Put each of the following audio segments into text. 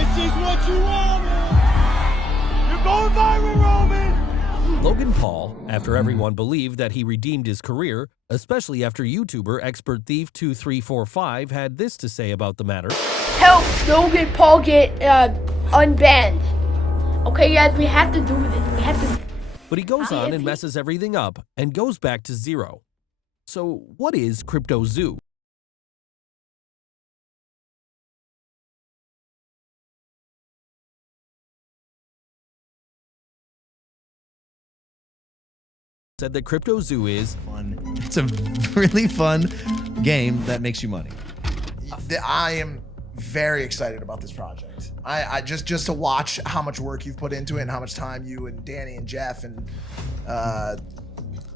This is what you wanted. You're going viral, Roman. Logan Paul, after everyone believed that he redeemed his career, especially after YouTuber Expert Thief 2345 had this to say about the matter. Help Logan Paul get unbanned. Okay, guys, we have to do this. We have to. But he goes on and messes everything up and goes back to zero. So what is CryptoZoo? Said that CryptoZoo is fun. It's a really fun game that makes you money. I am very excited about this project. I just to watch how much work you've put into it and how much time you and Danny and Jeff and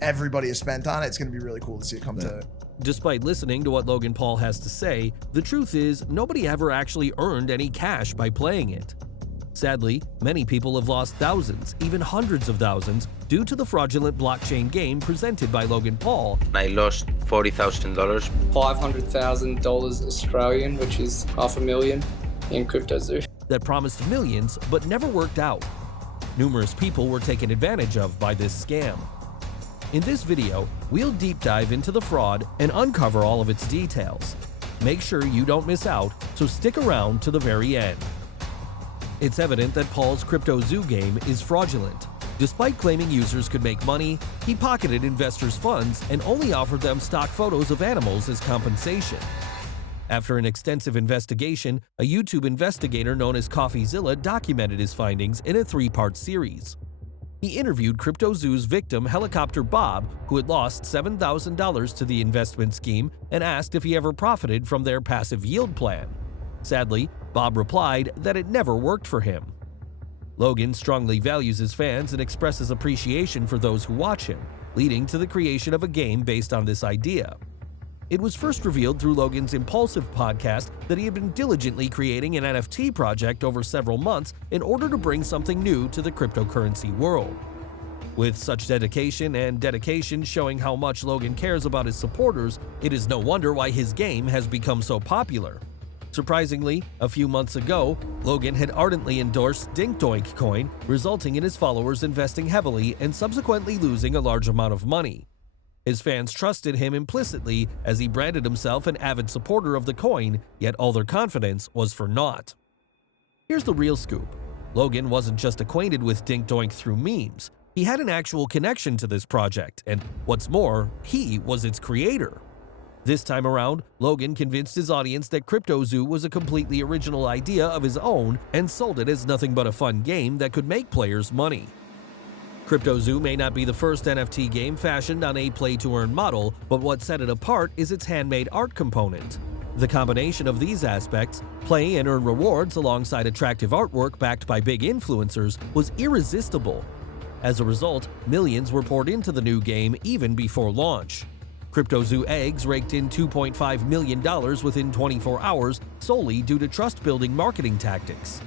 everybody has spent on it. It's going to be really cool to see it come to. Despite listening to what Logan Paul has to say, the truth is nobody ever actually earned any cash by playing it. Sadly, many people have lost thousands, even hundreds of thousands, due to the fraudulent blockchain game presented by Logan Paul. I lost $40,000. $500,000 Australian, which is $500,000 in CryptoZoo. That promised millions, but never worked out. Numerous people were taken advantage of by this scam. In this video, we'll deep dive into the fraud and uncover all of its details. Make sure you don't miss out, so stick around to the very end. It's evident that Paul's CryptoZoo game is fraudulent. Despite claiming users could make money, he pocketed investors' funds and only offered them stock photos of animals as compensation. After an extensive investigation, a YouTube investigator known as Coffeezilla documented his findings in a 3-part series. He interviewed CryptoZoo's victim, Helicopter Bob, who had lost $7,000 to the investment scheme, and asked if he ever profited from their passive yield plan. Sadly, Bob replied that it never worked for him. Logan strongly values his fans and expresses appreciation for those who watch him, leading to the creation of a game based on this idea. It was first revealed through Logan's Impulsive podcast that he had been diligently creating an NFT project over several months in order to bring something new to the cryptocurrency world. With such dedication showing how much Logan cares about his supporters, it is no wonder why his game has become so popular. Surprisingly, a few months ago, Logan had ardently endorsed Dinkdoink coin, resulting in his followers investing heavily and subsequently losing a large amount of money. His fans trusted him implicitly as he branded himself an avid supporter of the coin, yet all their confidence was for naught. Here's the real scoop. Logan wasn't just acquainted with Dinkdoink through memes. He had an actual connection to this project, and what's more, he was its creator. This time around, Logan convinced his audience that CryptoZoo was a completely original idea of his own and sold it as nothing but a fun game that could make players money. CryptoZoo may not be the first NFT game fashioned on a play-to-earn model, but what set it apart is its handmade art component. The combination of these aspects, play and earn rewards alongside attractive artwork backed by big influencers, was irresistible. As a result, millions were poured into the new game even before launch. CryptoZoo eggs raked in $2.5 million within 24 hours solely due to trust-building marketing tactics.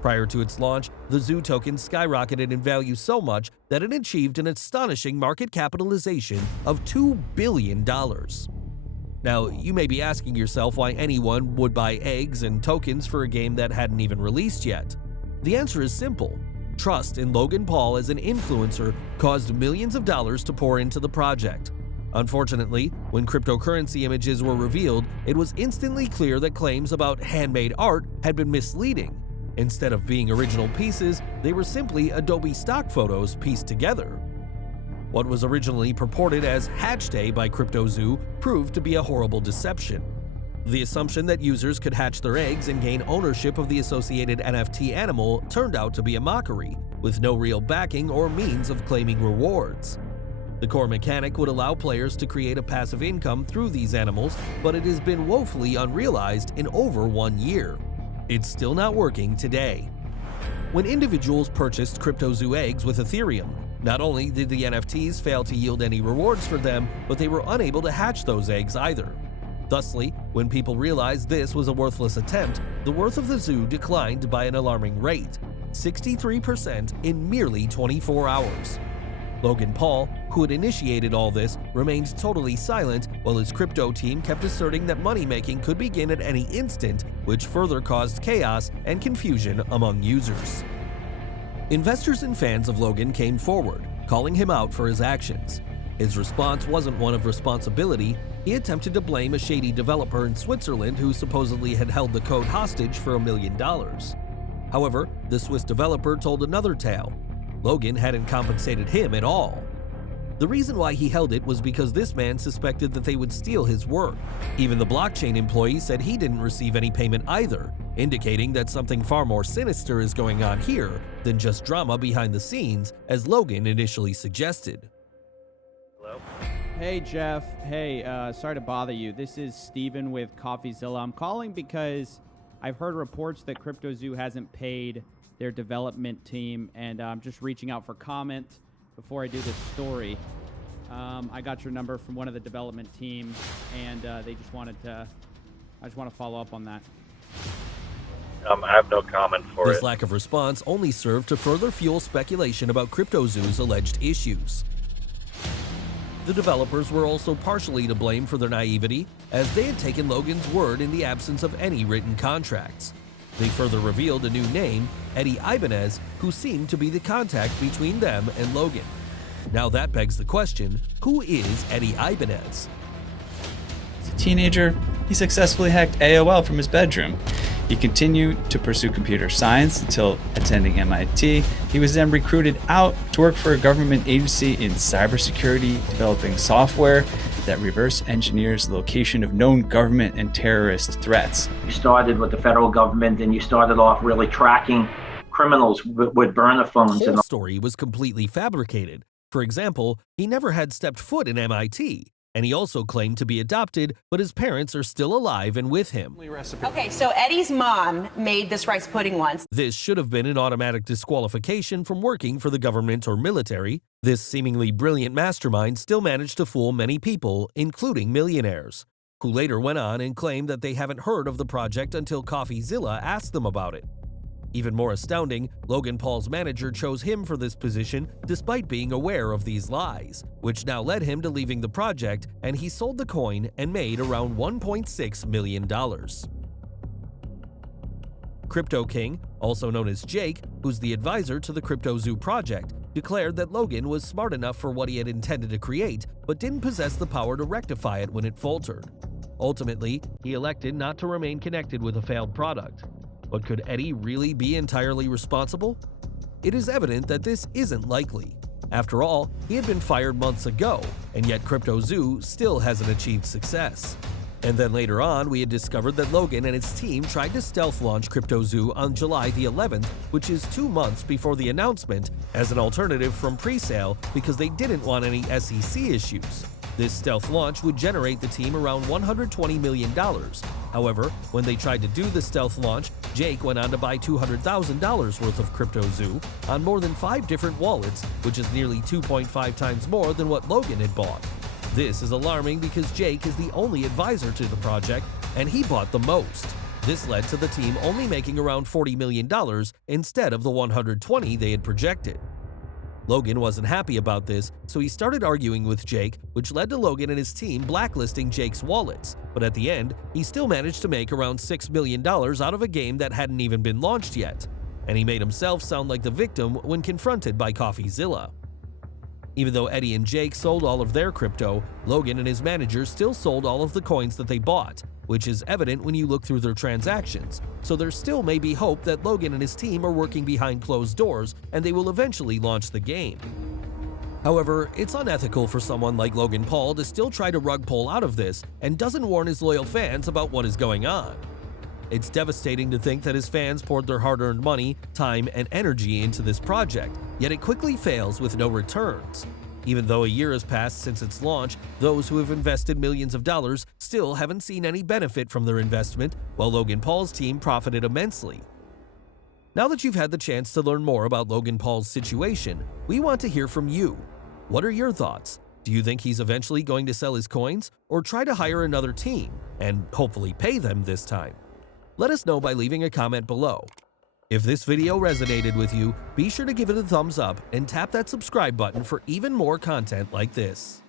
Prior to its launch, the Zoo token skyrocketed in value so much that it achieved an astonishing market capitalization of $2 billion. Now, you may be asking yourself why anyone would buy eggs and tokens for a game that hadn't even released yet. The answer is simple. Trust in Logan Paul as an influencer caused millions of dollars to pour into the project. Unfortunately, when cryptocurrency images were revealed, it was instantly clear that claims about handmade art had been misleading. Instead of being original pieces, they were simply Adobe stock photos pieced together. What was originally purported as Hatch Day by CryptoZoo proved to be a horrible deception. The assumption that users could hatch their eggs and gain ownership of the associated NFT animal turned out to be a mockery, with no real backing or means of claiming rewards. The core mechanic would allow players to create a passive income through these animals, but it has been woefully unrealized in over 1 year. It's still not working today. When individuals purchased CryptoZoo eggs with Ethereum, not only did the NFTs fail to yield any rewards for them, but they were unable to hatch those eggs either. Thusly, when people realized this was a worthless attempt, the worth of the zoo declined by an alarming rate, 63% in merely 24 hours. Logan Paul, who had initiated all this, remained totally silent while his crypto team kept asserting that money-making could begin at any instant, which further caused chaos and confusion among users. Investors and fans of Logan came forward, calling him out for his actions. His response wasn't one of responsibility. He attempted to blame a shady developer in Switzerland who supposedly had held the code hostage for $1 million. However, the Swiss developer told another tale. Logan hadn't compensated him at all. The reason why he held it was because this man suspected that they would steal his work. Even the blockchain employee said he didn't receive any payment either, indicating that something far more sinister is going on here than just drama behind the scenes, as Logan initially suggested. Hello? Hey Jeff, hey, sorry to bother you. This is Steven with Coffeezilla. I'm calling because I've heard reports that CryptoZoo hasn't paid their development team, and I'm just reaching out for comment before I do this story. I got your number from one of the development team, and they just wanted to, I just want to follow up on that. I have no comment for This it. lack of response only served to further fuel speculation about CryptoZoo's alleged issues. The developers were also partially to blame for their naivety, as they had taken Logan's word in the absence of any written contracts. They further revealed a new name, Eddie Ibanez, who seemed to be the contact between them and Logan. Now that begs the question, who is Eddie Ibanez? As a teenager, he successfully hacked AOL from his bedroom. He continued to pursue computer science until attending MIT. He was then recruited out to work for a government agency in cybersecurity, developing software that reverse engineers the location of known government and terrorist threats. You started with the federal government and you started off really tracking criminals with burner phones. The whole story was completely fabricated. For example, he never had stepped foot in MIT, and he also claimed to be adopted, but his parents are still alive and with him. Okay, so Eddie's mom made this rice pudding once. This should have been an automatic disqualification from working for the government or military. This seemingly brilliant mastermind still managed to fool many people, including millionaires, who later went on and claimed that they haven't heard of the project until Coffeezilla asked them about it. Even more astounding, Logan Paul's manager chose him for this position despite being aware of these lies, which now led him to leaving the project, and he sold the coin and made around $1.6 million. Crypto King, also known as Jake, who's the advisor to the CryptoZoo project, declared that Logan was smart enough for what he had intended to create, but didn't possess the power to rectify it when it faltered. Ultimately, he elected not to remain connected with a failed product. But could Eddie really be entirely responsible? It is evident that this isn't likely. After all, he had been fired months ago, and yet CryptoZoo still hasn't achieved success. And then later on, we had discovered that Logan and his team tried to stealth launch CryptoZoo on July the 11th, which is 2 months before the announcement, as an alternative from pre-sale because they didn't want any SEC issues. This stealth launch would generate the team around $120 million. However, when they tried to do the stealth launch, Jake went on to buy $200,000 worth of CryptoZoo on more than 5 different wallets, which is nearly 2.5 times more than what Logan had bought. This is alarming because Jake is the only advisor to the project, and he bought the most. This led to the team only making around $40 million instead of the $120 they had projected. Logan wasn't happy about this, so he started arguing with Jake, which led to Logan and his team blacklisting Jake's wallets. But at the end, he still managed to make around $6 million out of a game that hadn't even been launched yet. And he made himself sound like the victim when confronted by Coffeezilla. Even though Eddie and Jake sold all of their crypto, Logan and his manager still sold all of the coins that they bought, which is evident when you look through their transactions. So there still may be hope that Logan and his team are working behind closed doors and they will eventually launch the game. However, it's unethical for someone like Logan Paul to still try to rug pull out of this and doesn't warn his loyal fans about what is going on. It's devastating to think that his fans poured their hard-earned money, time, and energy into this project, yet it quickly fails with no returns. Even though a year has passed since its launch, those who have invested millions of dollars still haven't seen any benefit from their investment, while Logan Paul's team profited immensely. Now that you've had the chance to learn more about Logan Paul's situation, we want to hear from you. What are your thoughts? Do you think he's eventually going to sell his coins, or try to hire another team, and hopefully pay them this time? Let us know by leaving a comment below. If this video resonated with you, be sure to give it a thumbs up and tap that subscribe button for even more content like this.